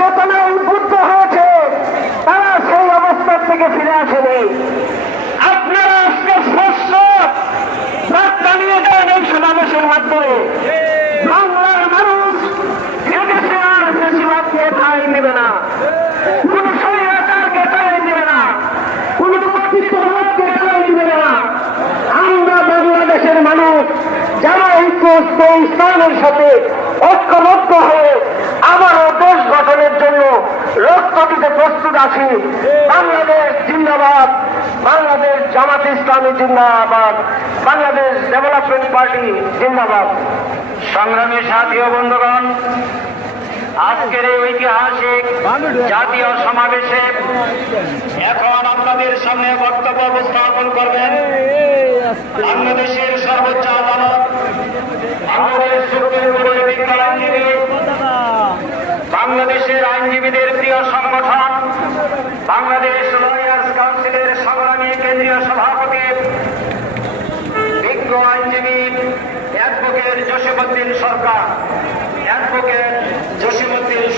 চেতনায় উদ্বুদ্ধ হয়েছে, তারা সেই অবস্থা থেকে ফিরে আসেনি। আপনারা আজকে স্পষ্ট বার্তা নিয়ে যান এই সমাবেশের মাধ্যমে। বাংলার মানুষ এদেশে আর বেশিরভাগকে ঠাঁই দেবে না, কোন স্বৈরাচারকে ঠাঁই দেবে না, কোন কর্তৃত্ববাদকে ঠাঁই দেবে না। আমরা বাংলাদেশের মানুষ যারা ইসলামের সাথে ঐক্যবদ্ধ হয়ে আবারও দেশ গঠনের জন্য রক্ত দিতে প্রস্তুত আছি। বাংলাদেশ জিন্দাবাদ, বাংলাদেশ জামাত ইসলামী জিন্দাবাদ, বাংলাদেশ ডেভেলপমেন্ট পার্টি জিন্দাবাদ। সংগ্রামী সাথী ও বন্ধুগণ, আজকের এই ঐতিহাসিক জাতীয় সমাবেশে এখন আপনাদের সামনে বক্তব্য উপস্থাপন করবেন বাংলাদেশের সর্বোচ্চ আদালত, বাংলাদেশ সুপ্রিম কোর্টের বিজ্ঞ আইনজীবী, বাংলাদেশের আইনজীবীদের প্রিয় সংগঠন বাংলাদেশ লয়ার্স কাউন্সিলের সংগ্রামী কেন্দ্রীয় সভাপতি, বিজ্ঞ আইনজীবী অ্যাডভোকেট জসিমউদ্দিন সরকার, অ্যাডভোকেট